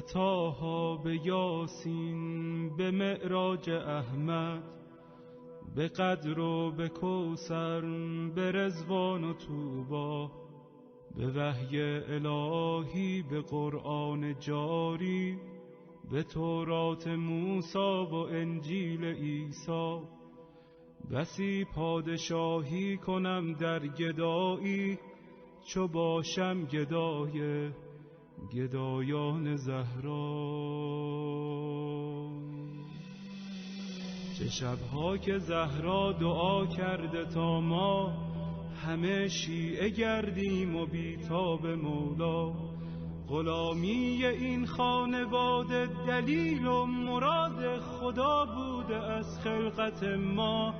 طه به یاسین به معراج احمد، به قدر و به کوثر به رضوان و طوبی، به وحی الهی به قرآن جاری، به تورات موسی و انجیل عیسی. بسی پادشاهی کنم در گدایی، چو باشم گدای گدایان زهرا. چه شبها که زهرا دعا کرده تا ما، همه شیعه گردیم و بیتاب مولا. غلامی این خانواده دلیل و مراد خدا بوده از خلقت ما.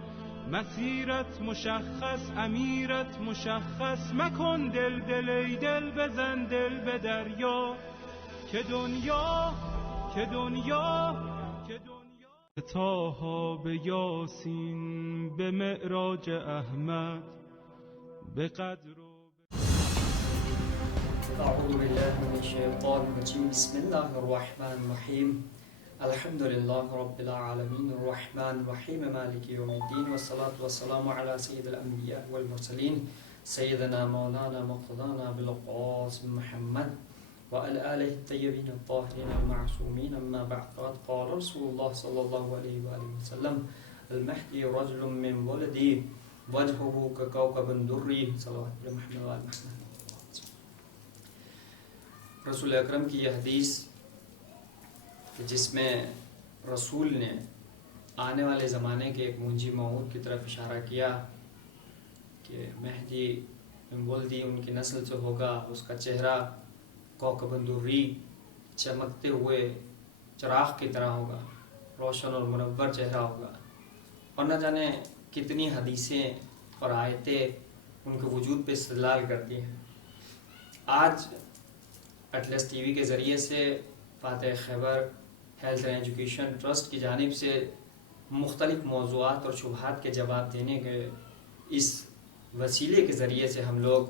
مسیرت مشخص، امیرت مشخص، مکن دل ای دل، بزن دل به دریا. که دنیا طه به یاسین به معراج احمد، به قدر اعوذ بالله من الشیطان الرجیم. بسم الله الرحمن الرحیم. الحمد لله رب العالمین الرحمن الرحیم مالک یوم الدین، والصلاة والسلام علی سید الانبیاء والمرسلین سیدنا مولانا مقتدانا بالقاسم محمد وعلى آله الطيبين الطاهرين المعصومين. اما بعد، فقد قال رسول الله صلی الله علیه و آله وسلم: المهدی رجل من ولدی وجهه ككوكب دري. صلوات محمد و آل محمد. رسول اکرم کی یہ حدیث جس میں رسول نے آنے والے زمانے کے ایک منجی موعود کی طرف اشارہ کیا کہ مہدی من ولدی ان کی نسل سے ہوگا، اس کا چہرہ کوکب دری چمکتے ہوئے چراغ کی طرح ہوگا، روشن اور منور چہرہ ہوگا، اور نہ جانے کتنی حدیثیں اور آیتیں ان کے وجود پہ استدلال کرتی ہیں۔ آج اٹلس ٹی وی کے ذریعے سے فاتح خیبر ہیلتھ اینڈ ایجوکیشن ٹرسٹ کی جانب سے مختلف موضوعات اور شبہات کے جواب دینے کے اس وسیلے کے ذریعے سے ہم لوگ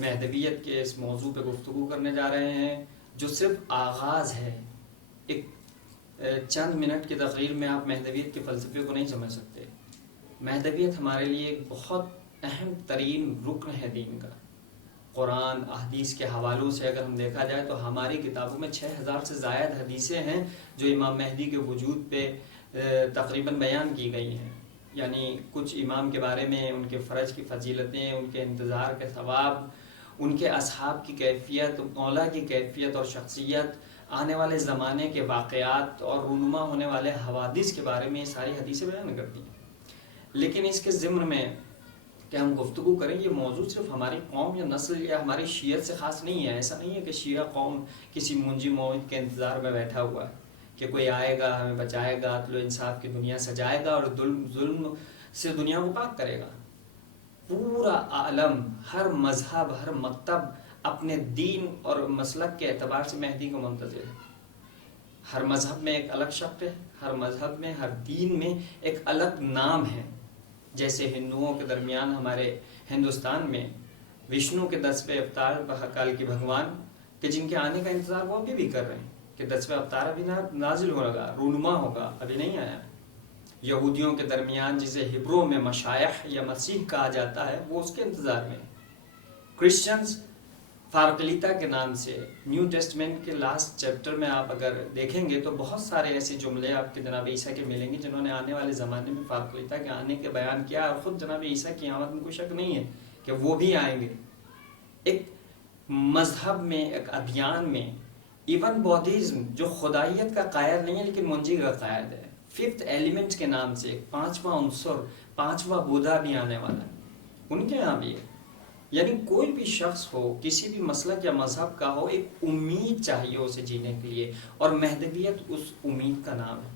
مہدویت کے اس موضوع پہ گفتگو کرنے جا رہے ہیں، جو صرف آغاز ہے۔ ایک چند منٹ کی تقریر میں آپ مہدویت کے فلسفے کو نہیں سمجھ سکتے۔ مہدویت ہمارے لیے ایک بہت اہم ترین رکن ہے دین کا۔ قرآن احادیث کے حوالوں سے اگر ہم دیکھا جائے تو ہماری کتابوں میں 6000 سے زائد حدیثیں ہیں جو امام مہدی کے وجود پہ تقریباً بیان کی گئی ہیں۔ یعنی کچھ امام کے بارے میں، ان کے فرج کی فضیلتیں، ان کے انتظار کے ثواب، ان کے اصحاب کی کیفیت، مولا کی کیفیت اور شخصیت، آنے والے زمانے کے واقعات اور رونما ہونے والے حوادث کے بارے میں یہ ساری حدیثیں بیان کرتی ہیں۔ لیکن اس کے ضمن میں کہ ہم گفتگو کریں، یہ موضوع صرف ہماری قوم یا نسل یا ہماری شیعت سے خاص نہیں ہے۔ ایسا نہیں ہے کہ شیعہ قوم کسی منجی موعود کے انتظار میں بیٹھا ہوا ہے کہ کوئی آئے گا، ہمیں بچائے گا، عدل و انصاف کی دنیا سجائے گا اور ظلم سے دنیا کو پاک کرے گا۔ پورا عالم، ہر مذہب، ہر مکتب اپنے دین اور مسلک کے اعتبار سے مہدی کو منتظر ہے۔ ہر مذہب میں ایک الگ شق ہے، ہر مذہب میں، ہر دین میں ایک الگ نام ہے۔ جیسے ہندوؤں کے درمیان ہمارے ہندوستان میں وشنو کے 10ویں اوتار کال کی بھگوان کہ جن کے آنے کا انتظار وہ ابھی بھی کر رہے ہیں کہ 10ویں اوتار ابھی نازل ہوگا، رونما ہوگا، ابھی نہیں آیا۔ یہودیوں کے درمیان جسے ہبرو میں مشائخ یا مسیح کہا جاتا ہے، وہ اس کے انتظار میں۔ کرسچنز فارقلیتا کے نام سے نیو ٹیسٹمنٹ کے لاسٹ چیپٹر میں آپ اگر دیکھیں گے تو بہت سارے ایسے جملے آپ کے جناب عیسیٰ کے ملیں گے جنہوں نے آنے والے زمانے میں فارقلیتا کے آنے کے بیان کیا، اور خود جناب عیسیٰ کی آمد میں کوئی شک نہیں ہے کہ وہ بھی آئیں گے۔ ایک مذہب میں، ایک ادیان میں، ایون بودھزم جو خدائیت کا قائل نہیں ہے لیکن منجی کا قائل ہے، 5th ایلیمنٹ کے نام سے 5واں عنصر، 5واں بودھا بھی آنے والا ہے، ان کے یہاں بھی ہے۔ یعنی کوئی بھی شخص ہو، کسی بھی مسلک یا مذہب کا ہو، ایک امید چاہیے اسے جینے کے لیے، اور مہدویت اس امید کا نام ہے۔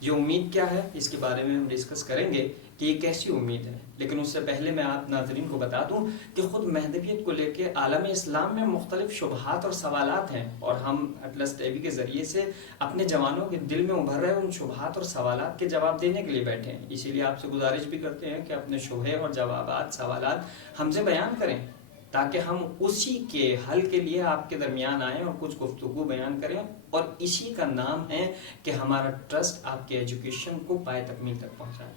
یہ امید کیا ہے، اس کے بارے میں ہم ڈسکس کریں گے کہ یہ کیسی امید ہے۔ لیکن اس سے پہلے میں آپ ناظرین کو بتا دوں کہ خود مہدویت کو لے کے عالم اسلام میں مختلف شبہات اور سوالات ہیں، اور ہم اٹلس ٹی وی کے ذریعے سے اپنے جوانوں کے دل میں ابھر رہے ان شبہات اور سوالات کے جواب دینے کے لیے بیٹھے ہیں۔ اسی لیے آپ سے گزارش بھی کرتے ہیں کہ اپنے شبہے اور جوابات، سوالات ہم سے بیان کریں تاکہ ہم اسی کے حل کے لیے آپ کے درمیان آئیں اور کچھ گفتگو بیان کریں، اور اسی کا نام ہے کہ ہمارا ٹرسٹ آپ کے ایجوکیشن کو پائے تکمیل تک پہنچائے۔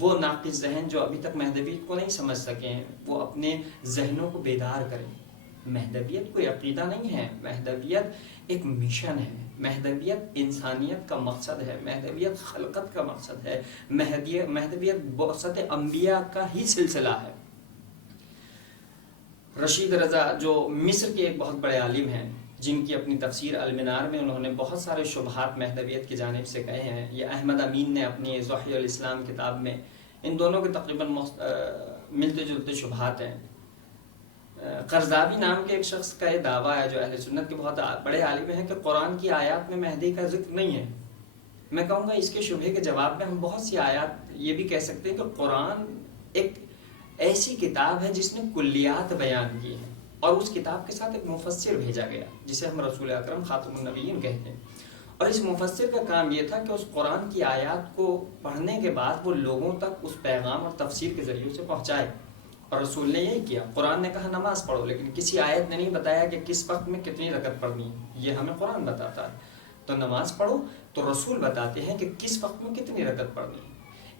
وہ ناقص ذہن جو ابھی تک مہدویت کو نہیں سمجھ سکے ہیں، وہ اپنے ذہنوں کو بیدار کریں۔ مہدویت کوئی عقیدہ نہیں ہے، مہدویت ایک مشن ہے، مہدویت انسانیت کا مقصد ہے، مہدویت خلقت کا مقصد ہے، مہدویت بعثت انبیاء کا ہی سلسلہ ہے۔ رشید رضا جو مصر کے ایک بہت بڑے عالم ہیں، جن کی اپنی تفسیر المنار میں انہوں نے بہت سارے شبہات مہدویت کی جانب سے کہے ہیں، یہ احمد امین نے اپنی ضحی الاسلام کتاب میں ان دونوں کے تقریباً ملتے جلتے شبہات ہیں۔ قرضاوی نام کے ایک شخص کا یہ دعویٰ ہے جو اہل سنت کے بہت بڑے عالم ہیں کہ قرآن کی آیات میں مہدی کا ذکر نہیں ہے۔ میں کہوں گا اس کے شبہے کے جواب میں ہم بہت سی آیات یہ بھی کہہ سکتے ہیں کہ قرآن ایک ایسی کتاب ہے جس نے کلیات بیان کی ہیں، اور اس کتاب کے ساتھ ایک مفسر بھیجا گیا جسے ہم رسول اکرم خاتم النبیین کہتے ہیں، اور اس مفسر کا کام یہ تھا کہ اس قرآن کی آیات کو پڑھنے کے بعد وہ لوگوں تک اس پیغام اور تفسیر کے ذریعے سے پہنچائے، اور رسول نے یہی کیا۔ قرآن نے کہا نماز پڑھو، لیکن کسی آیت نے نہیں بتایا کہ کس وقت میں کتنی رکعت پڑھنی ہے، یہ ہمیں قرآن بتاتا ہے۔ تو نماز پڑھو تو رسول بتاتے ہیں کہ کس وقت میں کتنی رکعت پڑھنی ہے۔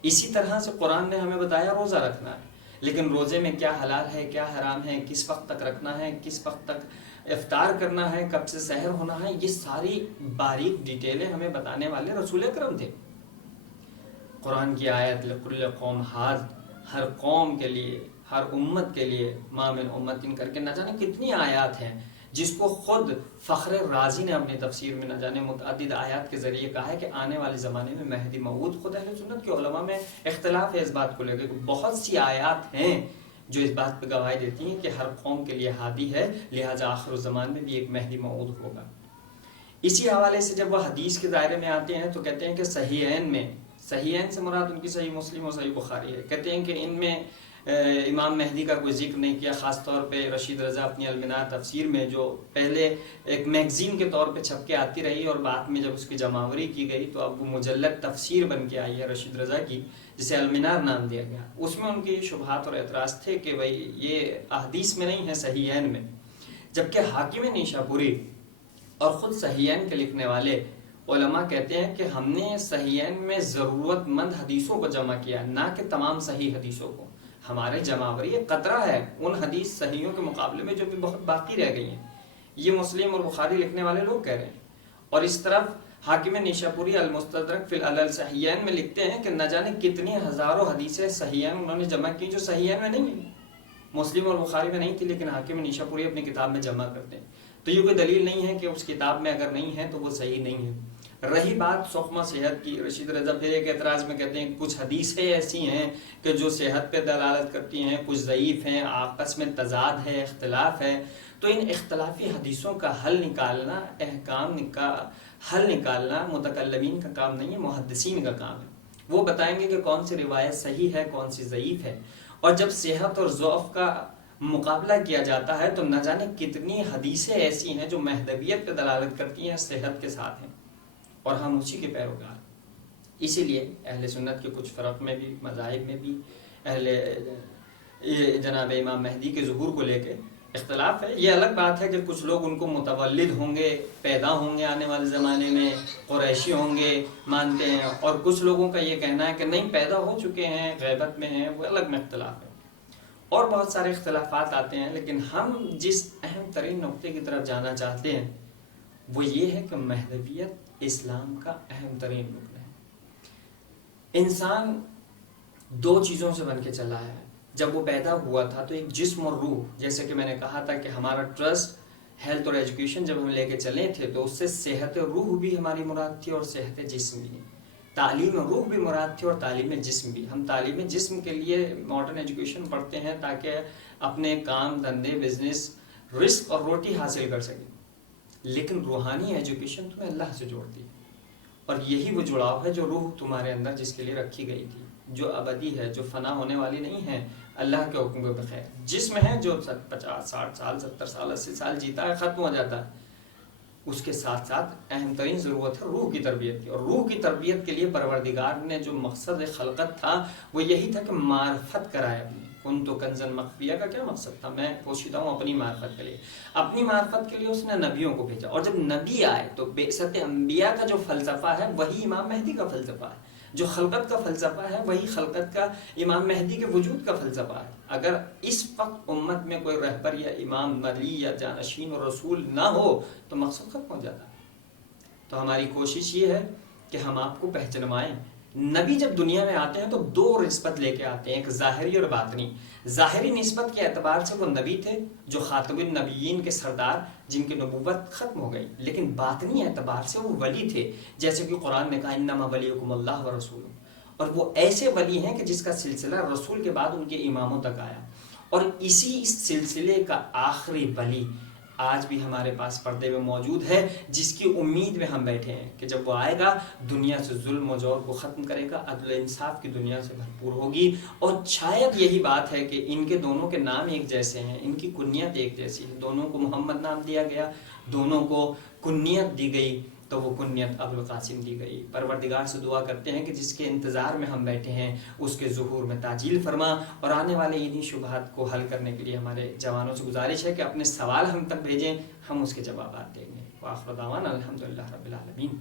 اسی طرح سے قرآن نے ہمیں بتایا روزہ رکھنا ہے، لیکن روزے میں کیا حلال ہے کیا حرام ہے، کس وقت تک رکھنا ہے، کس وقت تک افطار کرنا ہے، کب سے سحر ہونا ہے، یہ ساری باریک ڈیٹیلیں ہمیں بتانے والے رسول اکرم تھے۔ قرآن کی آیت لکل قوم ہاد، ہر قوم کے لیے، ہر امت کے لیے، ما من امتن کر کے نہ جانے کتنی آیات ہیں، جس کو خود فخر رازی نے اپنی تفسیر میں نہ جانے متعدد آیات کے ذریعے کہا ہے کہ آنے والے زمانے میں مہدی موعود۔ خود اہل سنت کے علماء میں اختلاف ہے اس بات کو لے کے، بہت سی آیات ہیں جو اس بات پہ گواہی دیتی ہیں کہ ہر قوم کے لیے ہادی ہے، لہٰذا آخر الزمان میں بھی ایک مہدی موعود ہوگا۔ اسی حوالے سے جب وہ حدیث کے دائرے میں آتے ہیں تو کہتے ہیں کہ صحیحین میں، صحیحین سے مراد ان کی صحیح مسلم اور صحیح بخاری ہے، کہتے ہیں کہ ان میں امام مہدی کا کوئی ذکر نہیں کیا۔ خاص طور پہ رشید رضا اپنی المنار تفسیر میں، جو پہلے ایک میگزین کے طور پہ چھپ کے آتی رہی اور بعد میں جب اس کی جمعآوری کی گئی تو اب وہ مجلد تفسیر بن کے آئی ہے رشید رضا کی، جسے المنار نام دیا گیا۔ اس میں ان کے شبہات اور اعتراض تھے کہ بھائی یہ احادیث میں نہیں ہے، صحیحین میں، جبکہ حاکم نیشاپوری اور خود صحیحین کے لکھنے والے علماء کہتے ہیں کہ ہم نے صحیحین میں ضرورت مند حدیثوں کو جمع کیا، نہ کہ تمام صحیح حدیثوں کو۔ ہمارے جمعآوری ایک قطرہ ہے ان حدیث صحیحوں کے مقابلے میں جو بھی بہت باقی رہ گئی ہیں، یہ مسلم اور بخاری لکھنے والے لوگ کہہ رہے ہیں۔ اور اس طرف حاکم نیشاپوری المستدرک فی الصحیحین میں لکھتے ہیں کہ نہ جانے کتنی ہزاروں حدیثیں صحیحین انہوں نے جمع کی جو صحیحین میں نہیں ہیں، مسلم اور بخاری میں نہیں تھی، لیکن حاکم نیشاپوری اپنی کتاب میں جمع کرتے ہیں۔ تو یہ کوئی دلیل نہیں ہے کہ اس کتاب میں اگر نہیں ہے تو وہ صحیح نہیں ہے۔ رہی بات سخمہ صحت کی، رشید رضا پھر ایک اعتراض میں کہتے ہیں کچھ حدیثیں ایسی ہیں کہ جو صحت پہ دلالت کرتی ہیں، کچھ ضعیف ہیں، آپس میں تضاد ہے، اختلاف ہے، تو ان اختلافی حدیثوں کا حل نکالنا، احکام کا حل نکالنا متکلمین کا کام نہیں ہے، محدثین کا کام ہے۔ وہ بتائیں گے کہ کون سی روایت صحیح ہے، کون سی ضعیف ہے، اور جب صحت اور ضعف کا مقابلہ کیا جاتا ہے تو نہ جانے کتنی حدیثیں ایسی ہیں جو مہدویت پہ دلالت کرتی ہیں، صحت کے ساتھ ہیں، اور ہم اسی کے پیروکار۔ اسی لیے اہل سنت کے کچھ فرق میں بھی، مذاہب میں بھی جناب امام مہدی کے ظہور کو لے کے اختلاف ہے۔ یہ الگ بات ہے کہ کچھ لوگ ان کو متولد ہوں گے، پیدا ہوں گے آنے والے زمانے میں، قریشی ہوں گے مانتے ہیں، اور کچھ لوگوں کا یہ کہنا ہے کہ نہیں پیدا ہو چکے ہیں، غیبت میں ہیں، وہ الگ میں اختلاف ہے۔ اور بہت سارے اختلافات آتے ہیں، لیکن ہم جس اہم ترین نقطے کی طرف جانا چاہتے ہیں وہ یہ ہے کہ مہدویت اسلام کا اہم ترین رکن ہے۔ انسان دو چیزوں سے بن کے چلا ہے۔ جب وہ پیدا ہوا تھا تو ایک جسم اور روح، جیسے کہ میں نے کہا تھا کہ ہمارا ٹرسٹ ہیلتھ اور ایجوکیشن جب ہم لے کے چلے تھے تو اس سے صحت روح بھی ہماری مراد تھی اور صحت جسم بھی، تعلیم روح بھی مراد تھی اور تعلیم جسم بھی۔ ہم تعلیم جسم کے لیے ماڈرن ایجوکیشن پڑھتے ہیں تاکہ اپنے کام دھندے، بزنس، رزق اور روٹی حاصل کر سکیں، لیکن روحانی ایجوکیشن تمہیں اللہ سے جوڑتی ہے، اور یہی وہ جڑاؤ ہے جو روح تمہارے اندر جس کے لیے رکھی گئی تھی، جو ابدی ہے، جو فنا ہونے والی نہیں ہے اللہ کے حکم کے بغیر۔ جسم ہے جو 50 60 سال 70 سال 80 سال جیتا ہے، ختم ہو جاتا ہے، اس کے ساتھ ساتھ اہم ترین ضرورت ہے روح کی تربیت کی، اور روح کی تربیت کے لیے پروردگار نے جو مقصد خلقت تھا وہ یہی تھا کہ معرفت کرائے اپنی، کن تو کنزن مخفیہ کا کیا مقصد تھا؟ میں پوشیدہ ہوں اپنی معرفت کے لیے. اپنی معرفت کے لیے اس نے نبیوں کو بھیجا، اور جب نبی آئے تو بعثت انبیاء کا جو فلسفہ ہے وہی امام مہدی کا فلسفہ ہے. جو خلقت کا فلسفہ ہے وہی خلقت کا امام مہدی کے وجود کا فلسفہ ہے. اگر اس وقت امت میں کوئی رہبر یا امام ولی یا جانشین و رسول نہ ہو تو مقصد ختم ہو جاتا. تو ہماری کوشش یہ ہے کہ ہم آپ کو پہچنوائیں. نبی جب دنیا میں آتے ہیں تو دو نسبت لے کے آتے ہیں، ایک ظاہری اور باطنی. ظاہری نسبت کے اعتبار سے وہ نبی تھے جو خاتم النبیین کے سردار، جن کی نبوت ختم ہو گئی، لیکن باطنی اعتبار سے وہ ولی تھے، جیسے کہ قرآن نے کہا انما ولیکم اللہ ورسولہ. اور وہ ایسے ولی ہیں کہ جس کا سلسلہ رسول کے بعد ان کے اماموں تک آیا. اور اسی اس سلسلے کا آخری ولی آج بھی ہمارے پاس پردے میں موجود ہے، جس کی امید میں ہم بیٹھے ہیں کہ جب وہ آئے گا دنیا سے ظلم و جور کو ختم کرے گا، عدل و انصاف کی دنیا سے بھرپور ہوگی. اور شاید یہی بات ہے کہ ان کے دونوں کے نام ایک جیسے ہیں، ان کی کنیت ایک جیسی ہے. دونوں کو محمد نام دیا گیا، دونوں کو کنیت دی گئی، تو وہ کنیت ابوالقاسم دی گئی. پروردگار سے دعا کرتے ہیں کہ جس کے انتظار میں ہم بیٹھے ہیں اس کے ظہور میں تعجیل فرما. اور آنے والے انہی شبہات کو حل کرنے کے لیے ہمارے جوانوں سے گزارش ہے کہ اپنے سوال ہم تک بھیجیں، ہم اس کے جوابات دیں گے. وآخر دعوانا الحمدللہ رب العالمین.